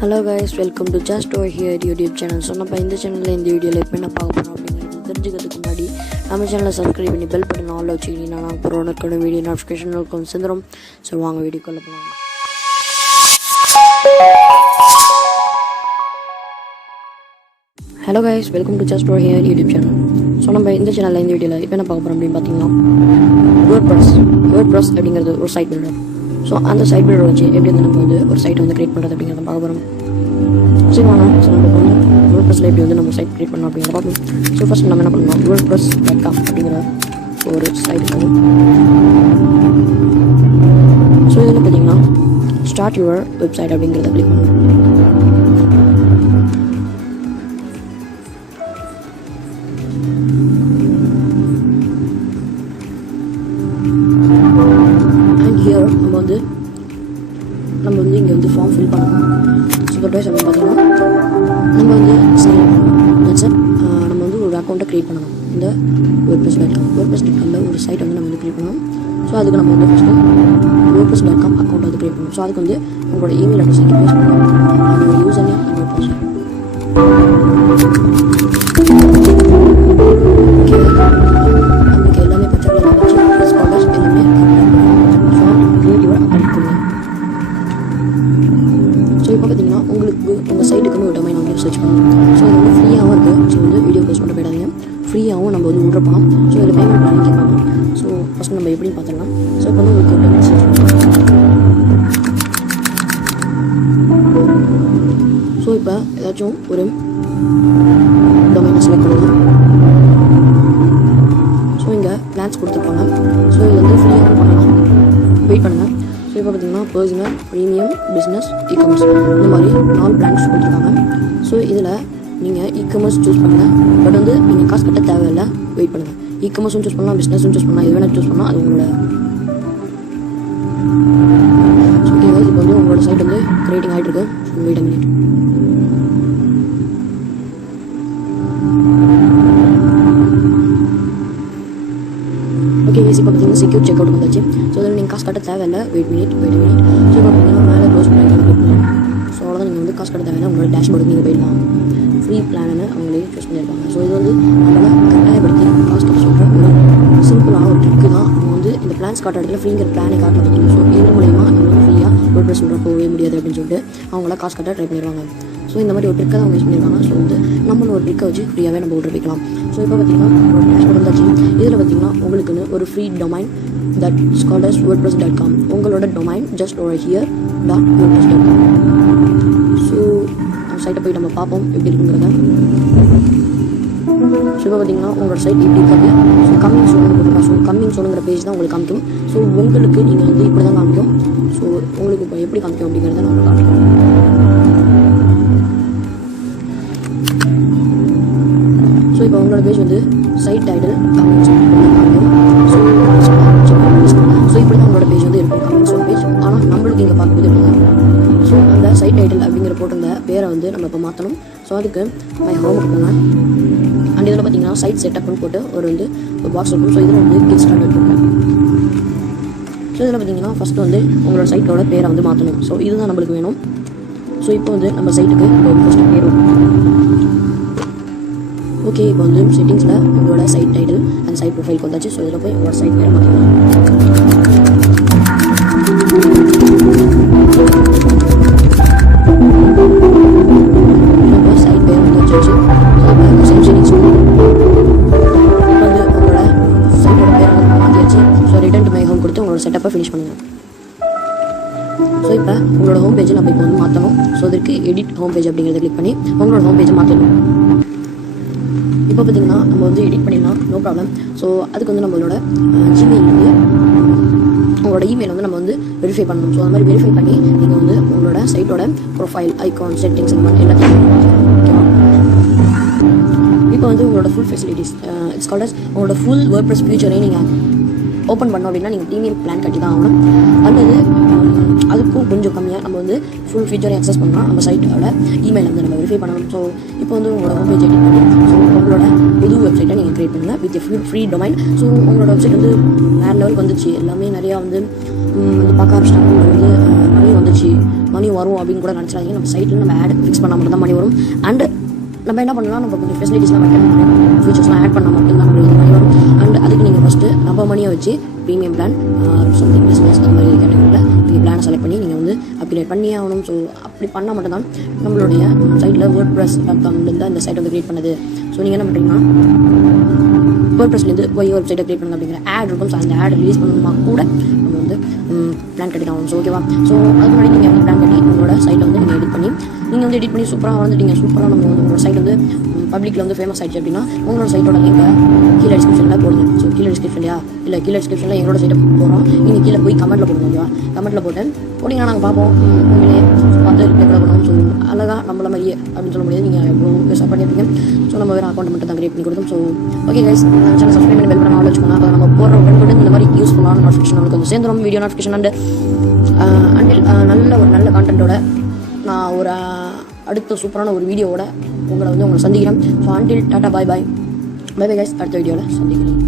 Hello guys, welcome to Just Over Here YouTube channel. So நம்ம இந்த சேனல்ல இந்த வீடியோல இப்போ என்ன பார்க்க போறோம் அப்படிங்கிறது தெரிஞ்சுக்கிறதுக்கு முன்னாடி நம்ம சேனலை சப்ஸ்கிரைப் பண்ணி பெல் பட்டன் ஆல்ல வச்சுக்கிட்டீங்கன்னா நான் போற உடனே வீடியோ நோட்டிஃபிகேஷன் உங்களுக்கு வந்துரும். ஸோ வாங்க வீடியோக்குள்ள போகலாம். Hello guys, welcome to Just Over Here YouTube channel. So நம்ம இந்த சேனல்ல இந்த வீடியோல இப்போ என்ன பார்க்க போறோம் அப்படின்னு பார்த்தீங்கன்னா Wordpress அப்படிங்கிறது ஒரு சைட் பில்டர். ஸோ அந்த சைட் பில்டர் வச்சு எப்படி வந்து நம்ம வந்து ஒரு சைட் வந்து கிரியேட் பண்ணுறது அப்படிங்கிறத பார்க்க போகிறோம். ஸோ நம்ம வந்து வேர்ட்ப்ரெஸ்ல எப்படி வந்து நம்ம சைட் கிரியேட் பண்ணோம் அப்படிங்கிறத பார்ப்போம். ஸோ ஃபர்ஸ்ட் நம்ம என்ன பண்ணலாம், wordpress.com அப்படிங்கிற ஒரு சைட் இருக்குது. ஸோ இதில் பார்த்தீங்கன்னா ஸ்டார்ட் யுவர் வெப்சைட் அப்படிங்கிறத கிளிக் பண்ணணும். நம்ம வந்து இங்கே வந்து ஃபார்ம் ஃபில் பண்ணணும். ஸோ ப்ரைஸ் அப்படின்னு பார்த்தீங்கன்னா நம்ம வந்து நம்ம வந்து ஒரு அக்கௌண்ட்டை க்ரியேட் பண்ணணும். இந்த wordpress.com ஒரு சைட் வந்து நம்ம வந்து க்ரியேட் பண்ணணும். ஸோ அதுக்கு நம்ம வந்து ஃபஸ்ட்டு wordpress.com அக்கௌண்ட் வந்து க்ரியேட் பண்ணணும். ஸோ அதுக்கு வந்து உங்களோட இமெயில் அட்ரஸ் இங்கே யூஸ் பண்ணணும். அதோட யூசர் நேம் அண்ட் பாஸ்வேர்ட். நமக்கு எல்லாமே பச்சைக்கலர் வச்சு ஸ்காலர்ஸ் எல்லாமே ஸோ இப்போ பார்த்தீங்கன்னா உங்களுக்கு உங்கள் சைட்டுக்குன்னு ஒரு டொமைன் வந்து சர்ச் பண்ணணும். ஸோ இது வந்து ஃப்ரீயாகவும் இருக்குது. ஸோ வந்து வீடியோ போஸ்ட் பண்ண போயிடாதீங்க, ஃப்ரீயாகவும் நம்ம வந்து விட்றப்பலாம். ஸோ இதில் பேமெண்ட் பண்ணி கேட்பாங்க. ஸோ ஃபஸ்ட் நம்ம எப்படின்னு பார்த்துக்கலாம். ஸோ இப்போ வந்து உங்களுக்கு ஒரு டொமைன் சர்ச் பண்ணலாம். ஸோ இப்போ ஏதாச்சும் ஒரு டொமைனை செலக்ட் பண்ணலாம். ஸோ இங்கே பிளான்ஸ் கொடுத்துருப்பாங்க. ஸோ இது வந்து ஃப்ரீயாக பண்ணலாம். வெயிட் பண்ணுங்கள். ஸோ இப்போ பார்த்தீங்கன்னா பர்சனல், ப்ரீமியம், பிஸ்னஸ், இ-காமர்ஸ் இந்த மாதிரி 4 பிளான்ஸ் கொடுத்துருக்காங்க. ஸோ இதில் நீங்கள் இ-காமர்ஸ் சூஸ் பண்ணுங்கள். பட் வந்து நீங்கள் காசு கட்ட தேவையில்லை, வெயிட் பண்ணுங்கள். இ-காமர்ஸும் சூஸ் பண்ணலாம், பிஸ்னஸும் சூஸ் பண்ணலாம், எது வேணால் சூஸ் பண்ணலாம், அது உங்களோட. ஸோ ஓகே, இப்போ வந்து உங்களோட சைட் வந்து கிரியேட்டிங் ஆகிட்டு இருக்கு. Wait a minute. ஓகே, இப்போ பார்த்தீங்கன்னா செக்யூர் செக் அவுட் வந்துச்சு. ஸோ அதில் நீங்கள் காசு கட்ட தேவையில்லை, வெயிட் மினிட். ஸோ இப்போ பார்த்தீங்கன்னா மேலே க்ளோஸ் பண்ணி ஸோ அவ்வளோதான். நீங்கள் வந்து காசு கட்ட தேவையில்லை, உங்களோட டேஷ்போர்டுக்கு நீங்கள் போயிடலாம். ஃப்ரீ பிளான்னு அவங்களே சூஸ் பண்ணியிருப்பாங்க. ஸோ இது வந்து நம்மளை கட்டாயப்படுத்தி காசு கட்ட சொல்கிற ஒரு சிம்பிளான ஒரு ட்ரிக்கு தான். அவங்க வந்து இந்த பிளான்ஸ் காட்ட இடத்துல ஃப்ரீங்கிற பிளானை காட்ட வைக்கணும். ஸோ இது மூலயமா நம்ம வந்து ஃப்ரீயாக WordPress சொல்கிற போகவே முடியாது அப்படின்னு சொல்லிட்டு அவங்கள காசு கட்ட ட்ரை பண்ணிடுவாங்க. ஸோ இந்த மாதிரி ஒரு ட்ரிக்கை தான் அவங்க யூஸ் பண்ணியிருக்காங்க. ஸோ வந்து நம்மளோட ஒரு ட்ரிக்கை வச்சு ஃப்ரீயாகவே நம்ம ஓட்டு வைக்கலாம். ஸோ இப்போ பார்த்தீங்கன்னா ஒரு டேஷ்போர்ட் வந்தாச்சு. இதில் பார்த்தீங்கன்னா உங்களுக்குன்னு ஒரு free domain that is called as wordpress.com. உங்களோட domain just over here .wordpress.com. So சைட்டை போய் நம்ம பார்ப்போம் எப்படி இருக்குங்கிறத. ஸோ இப்போ பார்த்தீங்கன்னா உங்களோட சைட் எப்படி இருக்காது. ஸோ கம்மிங் சோன்னு போட்டுருக்கா. ஸோ கம்மிங் சோனுங்கிற பேஜ் தான் உங்களுக்கு காமிக்கும். ஸோ உங்களுக்கு நீங்கள் வந்து இப்படி தான் காமிக்கும். ஸோ உங்களுக்கு இப்போ எப்படி காமிக்கும் அப்படிங்கிறத நம்ம காமிக்கும். ஸோ இப்போ உங்களோட பேஜ் வந்து சைட் டைட்டில் கமெண்ட்ஸ் காமிக்கும். ஸோ இப்படி தான் உங்களோட பேஜ் வந்து இருக்கும், கமெண்ட்ஸ் பேஜ். ஆனால் நம்மளுக்கு இங்கே பார்க்கும்போது எப்படிங்க, ஸோ அந்த சைட் டைட்டில் அப்படிங்கிற போட்டிருந்த பேரை வந்து நம்ம இப்போ மாற்றணும். ஸோ அதுக்கு மை ஹோமுக்கு போங்க. அண்ட் இதில் பார்த்தீங்கன்னா சைட் செட்டப்னு போட்டு ஒரு பாக்ஸ் இருக்கும். ஸோ இதில் வந்து கெட் ஸ்டார்ட் இருக்கும். ஸோ இதில் பார்த்தீங்கன்னா ஃபஸ்ட்டு வந்து உங்களோட சைட்டோட பேரை வந்து மாற்றணும். ஸோ இதுதான் நம்மளுக்கு வேணும். ஸோ இப்போ வந்து நம்ம சைட்டுக்கு ஃபஸ்ட்டு பேர் ஓகே. இப்போ வந்து செட்டிங்ஸில் உங்களோட சைட் டைட்டில் அண்ட் சைட் ப்ரொஃபைலுக்கு வந்தாச்சு. ஸோ இதில் போய் உங்களோட சைட் பேர் மாற்றிக்கலாம். சைட் பேர் வந்து வச்சு செட்டிங்ஸ் வந்து உங்களோட சைட்டோட பேர் வந்து மாற்றியாச்சு. So return to my home கொடுத்து உங்களோட செட்டப்பை ஃபினிஷ் பண்ணுங்கள். ஸோ இப்போ உங்களோட ஹோம் பேஜை நம்ம இப்போ வந்து மாற்றணும். ஸோ அதற்கு எடிட் ஹோம் பேஜ் அப்படிங்கிறத கிளிக் பண்ணி உங்களோட ஹோம் பேஜை மாற்றணும். இப்போ பார்த்தீங்கன்னா நம்ம வந்து எடிட் பண்ணிடலாம், நோ ப்ராப்ளம். ஸோ அதுக்கு வந்து நம்மளோட ஜிமெயில் வந்து உங்களோட இமெயில் வந்து நம்ம வந்து வெரிஃபை பண்ணணும். ஸோ அது மாதிரி வெரிஃபை பண்ணி நீங்கள் வந்து உங்களோட சைட்டோட ப்ரொஃபைல், ஐகான், செட்டிங்ஸ் இந்த மாதிரி எல்லாத்தையும் ஓகேவா. இப்போ வந்து உங்களோட full facilities it's called as உங்களோட ஃபுல் WordPress ஃபியூச்சரே நீங்கள் ஓப்பன் பண்ணோம் அப்படின்னா நீங்கள் ப்ரீமியம் பிளான் கட்டி தான் ஆகணும். அல்லது அதுக்கும் கொஞ்சம் கம்மியாக நம்ம வந்து ஃபுல் ஃபீச்சரை அக்சஸ் பண்ணலாம். நம்ம சைட்டோட இமெயில் வந்து நம்ம வெரிஃபை பண்ணணும். ஸோ இப்போ வந்து உங்களோட ஹோம் பேஜ் எடிட் பண்ணி ஸோ உங்களோட புது வெப்சைட்டை நீங்கள் க்ரியேட் பண்ணுங்கள் வித் ஃப்ரீ டொமைன். ஸோ உங்களோட வெப்சைட் வந்து வேறு லெவலுக்கு வந்துச்சு. எல்லாமே நிறையா வந்து பார்க்க ஆரம்பிச்சிட்டாங்க. வந்து மணி வந்துச்சு, மணி வரும் அப்படின்னு கூட நினச்சாங்க. நம்ம சைட்டில் நம்ம ஆட் ஃபிக்ஸ் பண்ணால் மட்டும் தான் மணி வரும். அண்ட் நம்ம என்ன பண்ணலாம், நம்ம கொஞ்சம் ஃபெசிலிட்டிஸ்லாம் வைக்கணும், ஃபீச்சர்ஸ்லாம் ஆட் பண்ணால் மட்டும்தான் நம்மளுக்கு மணி வரும். அண்ட் அதுக்கு நீங்கள் ஃபஸ்ட்டு நம்ம மணியை வச்சு ப்ரீமியம் பிளான் சம்திங் பிஸ்னஸ் அந்த மாதிரி கேட்டகரியில் நீங்கள் பிளானை செலக்ட் பண்ணி நீங்கள் வந்து அப்கிரேட் பண்ணி ஆகணும். ஸோ அப்படி பண்ணால் மட்டும்தான் நம்மளுடைய சைட்டில் WordPress.com இந்த சைட் வந்து க்ரியேட் பண்ணுது. ஸோ நீங்கள் என்ன பண்ணுறீங்கன்னா WordPressலேருந்து போய் வெப்சைட்டை க்ரியேட் பண்ணுங்க அப்படிங்கிற ஆட் இருக்கும். ஸோ அந்த ஆட் ரிலீஸ் பண்ணணுமா கூட நம்ம வந்து பிளான் கட்டி தான் ஆகணும். ஸோ ஓகேவா. ஸோ அதுக்கு முன்னாடி நீங்கள் வந்து பிளான் கட்டி உங்களோட சைட்டை வந்து நீங்கள் எடிட் பண்ணி சூப்பராக வந்துட்டீங்க. சூப்பராக நம்ம வந்து உங்களோட சைட் வந்து பப்ளிக்கில் வந்து ஃபேமஸ் ஆகிடுச்சு அப்படின்னா உங்களோட சைட்டோட லிங்கை கீழே டிஸ்கிரிப்ஷனில் போடுங்க. ஸோ கீழே டிஸ்கிரிப்ஷன்லையா இல்லை கீழே டிஸ்கிரிப்ஷனில் எங்களோட சைட்டை போடுறோம். நீங்கள் கீழே போய் கமெண்ட்டில் போடுங்க. ஓகேவா. கமெண்ட்டில் போட்டு போட்டிங்கன்னா நாங்கள் பார்ப்போம். உண்மையிலே பார்த்து ரிப்ளை பண்ணணும். ஸோ அழகாக நம்மள மாதிரியே அப்படின்னு சொல்ல முடியாது. நீங்கள் எவ்வளோ பெருசாக பண்ணியிருப்பீங்க. ஸோ நம்ம வேறு அக்கௌண்ட் மட்டும் தான் க்ரியேட் பண்ணி கொடுத்தோம். So okay guys, channel subscribe பண்ணி பெல் பண்ண ஆள் வச்சுக்கோங்க. அப்போ நம்ம போடுற உடனே இந்த மாதிரி யூஸ்ஃபுல்லான நோட்டிஃபிகேஷன் உங்களுக்கு வந்து சேர்ந்துடும். வீடியோ நோட்டிஃபிகேஷன் அண்ட் நல்ல கான்டென்ட்டோட நான் ஒரு அடுத்த சூப்பரான ஒரு வீடியோவோட உங்களை சந்திக்கிறேன். So until tata bye guys, அடுத்த வீடியோவில் சந்திக்கிறேன்.